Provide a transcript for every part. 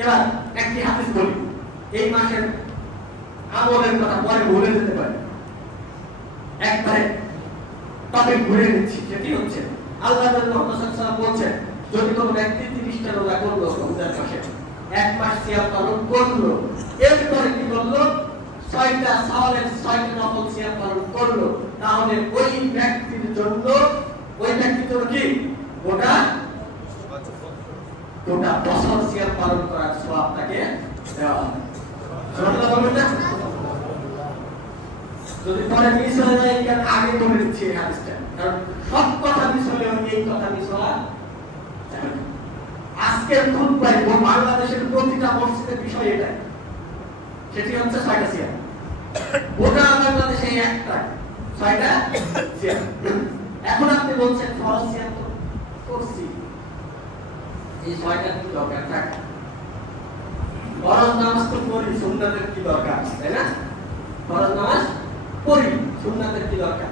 এবার একটি হাদিস বলি। এই মাসের আমলের কথা পরে বলে যেতে পারে। একবারে তবে ঘুরে নিচ্ছি, সেটি হচ্ছে আল্লাহ বলছেন, যদি কোনো ব্যক্তি 30টা রোজা করল রমজান মাসে, এক মাস সিয়াম পালন করল, এরপরে কি করল? ছয়টা সাওয়ালের ছয়টা নফল সিয়াম পালন করল, তাহলে ওই ব্যক্তির জন্য, ওই ব্যক্তির জন্য কি? গোটা গোটা বছর সিয়াম পালন করার সওয়াব তাকে দেওয়া হবে। যদি পরে মিস হয়ে যায় কেন আগে বলে দিচ্ছি হাদিসটা। কারণ সব কথা মিস হলেও এই কথা মিস হওয়া আজকের খুতবাই বাংলাদেশের প্রতিটা মসজিদের বিষয় এটাই। সেটি হচ্ছে ছয়টা সিয়াম। গোটা বাংলাদেশে একটা, ছয়টা সিয়াম। এখন আপনি বলছেন ফরজ সিয়াম তো করছি। এই ছয়টা কি দরকার থাক। ফরজ নামাজ তো পড়ি সুন্নাতের কি দরকার? তাই না? ফরজ নামাজ পড়ি সুন্নাতের কি দরকার?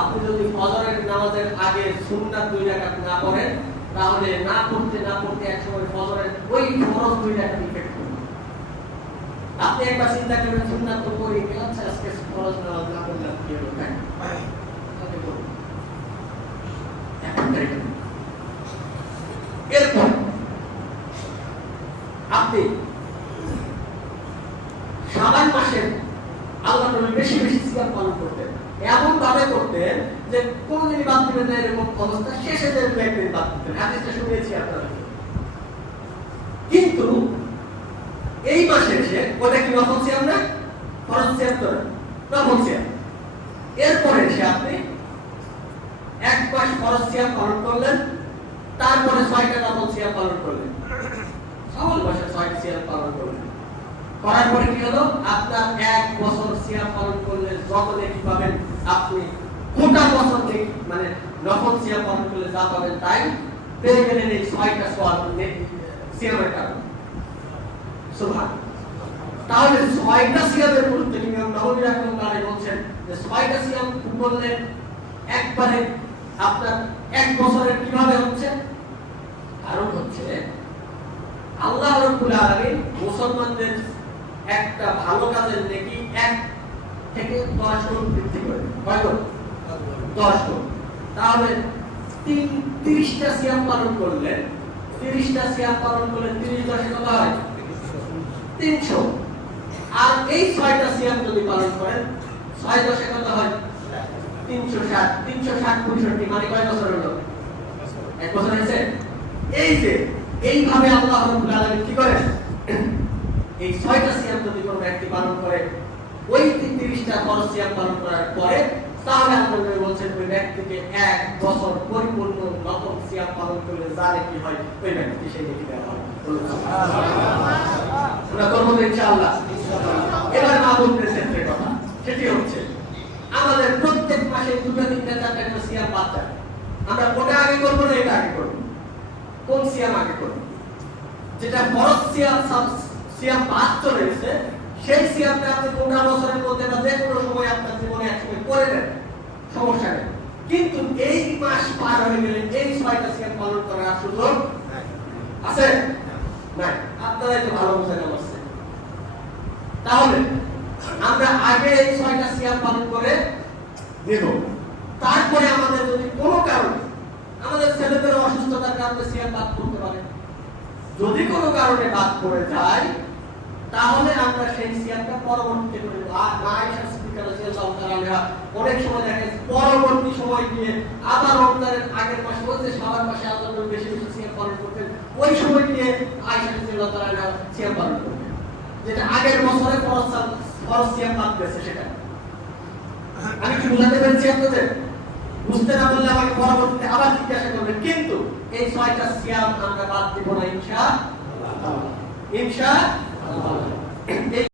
আপনি যদি ফজরের নামাজের আগে সুন্নাত দুই রাকাত না পড়েন তাহলে না পড়তে না পড়তে এক সময় ফজরের ওই ফরজ দুই রাকাত ইফেক্ট করবে। আপনি একবার চিন্তা করবেন সুন্নাত তো পড়ি আচ্ছা আজকে ফরজ নামাজ না পড়লাম কি হলো তাই তাহলে করুন। এখন তাই করুন। এরপর আপনি শাবান মাসের আল্লাহ বেশি বেশি সিয়াম পালন করতেন। এমন ভাবে করতেন যে কোনদিন বাদ দিবেন না এরকম অবস্থা। শেষে যে একদিন বাদ দিতেন। হাদিসটা শুনিয়েছি আপনারা কিন্তু এই মাসে এসে ওটা কি নফল সিয়াম না? ফরজ সিয়াম তো নফল সিয়াম। এরপরে এসে আপনি এক মাস ফরজ সিয়াম পালন করলেন, তারপরে ছয়টা নফল সিয়াম পালন করলেন। সকল মাসে ছয়টা সিয়াম পালন করলেন। করার পরে কি হলো? আপনার এক বছর সিয়াম পালন করলে যত নেকি পাবেন আপনি গোটা বছর নেকি মানে নফল সিয়াম পালন করলে যা পাবেন তাই পেয়ে গেলেন এই ছয়টা সোয়াল সিয়ামের কারণে। সুবহান। তাহলে ছয়টা সিয়ামের গুরুত্ব ইমাম রাহমাতুল্লাহ আলাইহি বলছেন যে ছয়টা সিয়াম করলে একবারে আপনার এক বছরের কীভাবে হচ্ছে? কারণ হচ্ছে, আল্লাহ রাব্বুল আলামিন মুসলমানদের একটা ভালো কাজের নেকি এক থেকে দশ গুণ বৃদ্ধি করে। দশ গুণ। তাহলে তিন তিরিশটা সিয়াম পালন করলে, তিরিশটা সিয়াম পালন করলে তিরিশ দশে কত হয়? তিনশো। আর এই ছয়টা সিয়াম যদি পালন করেন, ছয় দশে কত হয়? তিনশো ষাট। তিনশো ষাট পঁয়ষট্টি মানে কয় বছর হলো? এক বছর হয়েছে? এই যে, এইভাবে আল্লাহ কি করেন এই ছয়টা সিয়াম যদি কোনো ব্যক্তি পালন করে ওই তিরিশটা সিয়াম পালন করার পরে তাহলে আল্লাহ বলছেন ওই ব্যক্তিকে এক বছর পরিপূর্ণ নতুন সিয়াম পালন করলে যা কি হয়? ওই ব্যক্তি সেই নেকি দেওয়া হয়। হচ্ছে, আমাদের প্রত্যেক মাসে দুটো তিনটা চারটা আমরা ওটা আগে করব না এটা আগে করব? কোন সিয়াম আগে করব? যেটা ফরজ সিয়াম সিয়াম বাদ চলে সেই সিয়ামটা আপনি গোটা বছরের মধ্যে বা যে কোনো সময় আপনার জীবনে একসময় করে নেন সমস্যা নেই। কিন্তু এই মাস পার হয়ে গেলে এই ছয়টা সিয়াম পালন করার সুযোগ আছে? নাই। আপনারাই তো ভালো বুঝে পারছেন তাহলে আমরা আগে এই ছয়টা সিয়াম পালন করে নেব তারপরে আমাদের যদি কোনো কারণে আমাদের ছেলেদের অসুস্থতার কারণে সিয়াম বাদ করতে পারে যদি কোনো কারণে বাদ পড়ে যায় তাহলে আমরা সেই পরবর্তীতে করে দেব। আর না আয়েশা রাদিয়াল্লাহু তাআলা অনেক সময় দেখেন পরবর্তী সময় গিয়ে আবার রমজানের আগের মাসে যে সবার মাসে আল্লাহ বেশি বেশি সিয়াম পালন করতেন ওই সময় গিয়ে আয়েশা রাদিয়াল্লাহু পালন যেটা আগের বছরে বাদ গেছে সেটা। আমি কি বুঝাতে আপনাদের? বুঝতে না পারলে আমাকে পরবর্তীতে আবার জিজ্ঞাসা করবেন। কিন্তু এই ছয়টা সিয়াম আমরা বাদ দিব না, ইনশা ইনশা 啊。